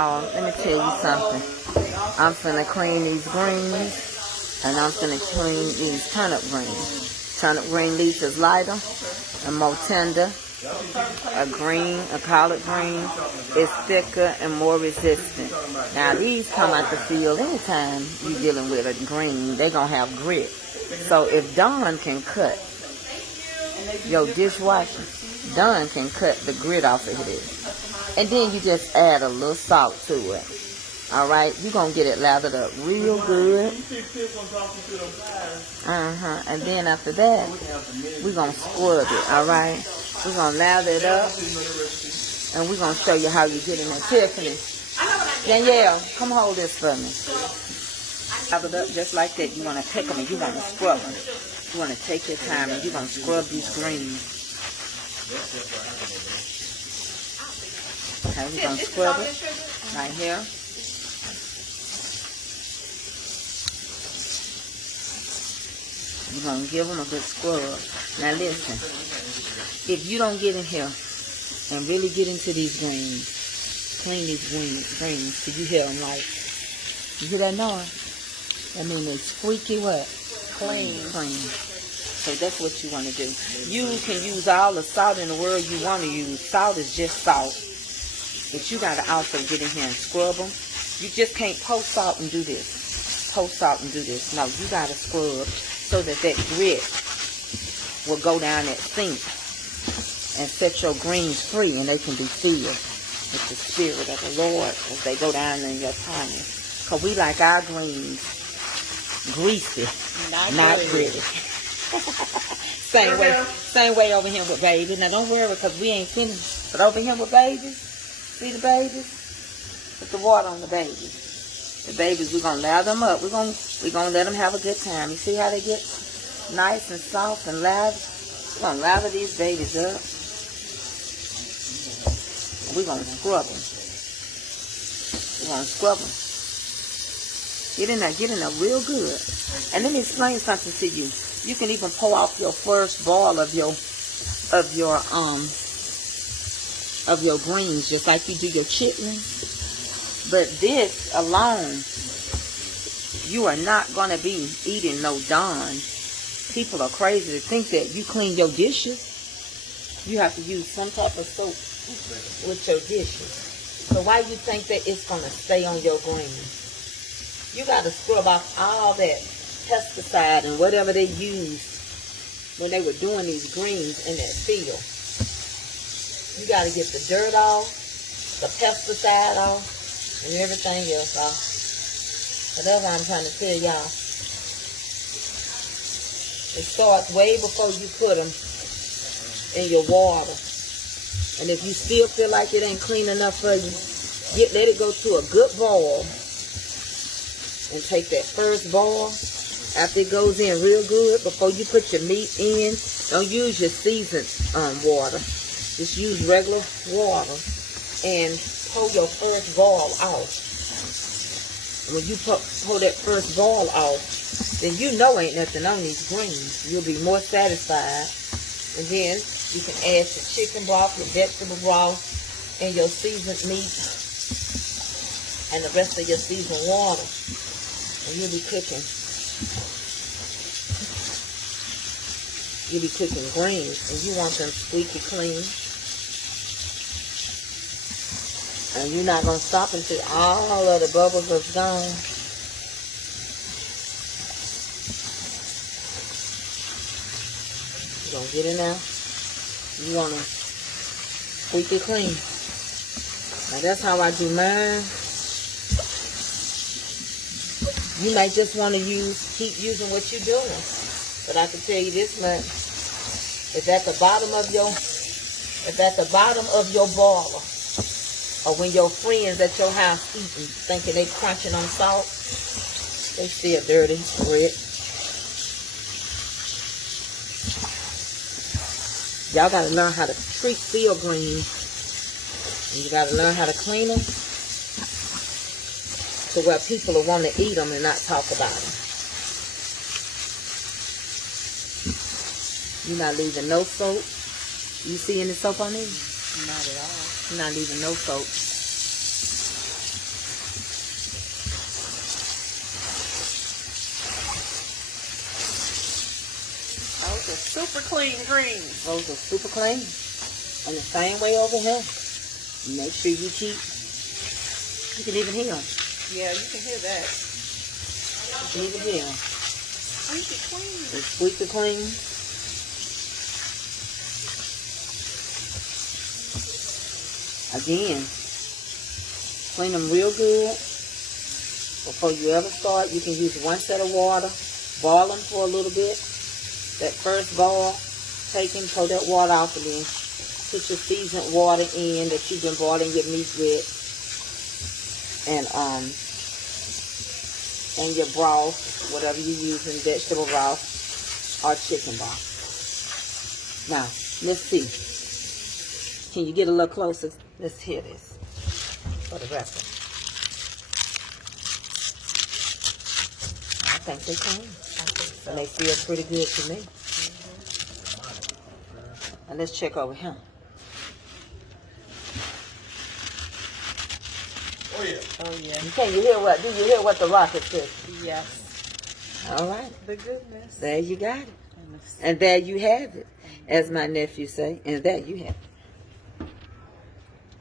Let me tell you something. I'm finna clean these greens, and I'm finna clean these turnip greens. Turnip green leaf is lighter and more tender. A collard green is thicker and more resistant. Now these come out the field anytime you're dealing with a green, they're gonna have grit. So if Dawn can cut your dishwasher, Dawn can cut the grit off of it. And then you just add a little salt to it. Alright, you're going to get it lathered up real good. And then after that, we're going to scrub it. Alright, we're going to lather it up. And we're going to show you how you get in there. Tiffany, Danielle, come hold this for me. Lather it up just like that. You want to pick them and you want to scrub them. You want to take your time and you're going to scrub these greens. Okay, we're going to scrub it right here. We're going to give them a good scrub. Now listen, if you don't get in here and really get into these greens, clean these greens, till you hear them like, you hear that noise? That means they squeaky what? Clean. So that's what you want to do. You can use all the salt in the world you want to use. Salt is just salt. But you got to also get in here and scrub them. You just can't post salt and do this. Post salt and do this. No, you got to scrub so that that grit will go down that sink and set your greens free, and they can be filled with the Spirit of the Lord as they go down in your tiny. Because we like our greens greasy, not gritty. Same way over here with babies. Now don't worry because we ain't finished. But over here with babies, see the babies? Put the water on the babies. The babies, we're gonna lather them up. We're gonna let them have a good time. You see how they get nice and soft and lather? We're gonna lather these babies up. We're gonna scrub them. We're gonna scrub them. Get in there real good. And let me explain something to you. You can even pour off your first ball of your greens, just like you do your chitlins. But this alone, you are not going to be eating no Dawn. People are crazy to think that you clean your dishes. You have to use some type of soap with your dishes. So why you think that it's going to stay on your greens? You got to scrub off all that pesticide and whatever they used when they were doing these greens in that field. You got to get the dirt off, the pesticide off, and everything else off. So that's what I'm trying to tell y'all. It starts way before you put them in your water. And if you still feel like it ain't clean enough for you, let it go to a good boil. And take that first boil. After it goes in real good, before you put your meat in, don't use your seasoned water. Just use regular water and pour your first boil out. And when you pour that first boil out, then you know ain't nothing on these greens. You'll be more satisfied. And then you can add your chicken broth, your vegetable broth, and your seasoned meat, and the rest of your seasoned water. And you'll be cooking. You'll be cooking greens, and you want them squeaky clean. And you're not going to stop until all of the bubbles are gone. You're going to get in there. You want them squeaky clean. Now that's how I do mine. You might just want to keep using what you're doing. But I can tell you this much. If at the bottom of your boiler, or when your friends at your house eating, thinking they crunching on salt, they still dirty, grit. Y'all got to learn how to treat field greens. And you got to learn how to clean them to where people will want to eat them and not talk about them. You're not leaving no soap. You see any soap on these? Not at all. You're not leaving no soap. super clean greens. Those are super clean. And the same way over here. Make sure you keep. You can even hear them. Yeah, you can hear that. You can even hear them. Squeaky clean. It's squeaky clean. Again, clean them real good. Before you ever start, you can use one set of water. Boil them for a little bit. That first boil, take and throw that water off, and then put your seasoned water in that you've been boiling your meat with, and your broth, whatever you're using, vegetable broth or chicken broth. Now, let's see. Can you get a little closer? Let's hear this for the record. I think they clean. And they feel pretty good to me. And let's check over here. Oh yeah. Oh yeah. Do you hear what the rocket says? Yes. All right. The goodness. There you got it. And there you have it. As my nephew say, and there you have it.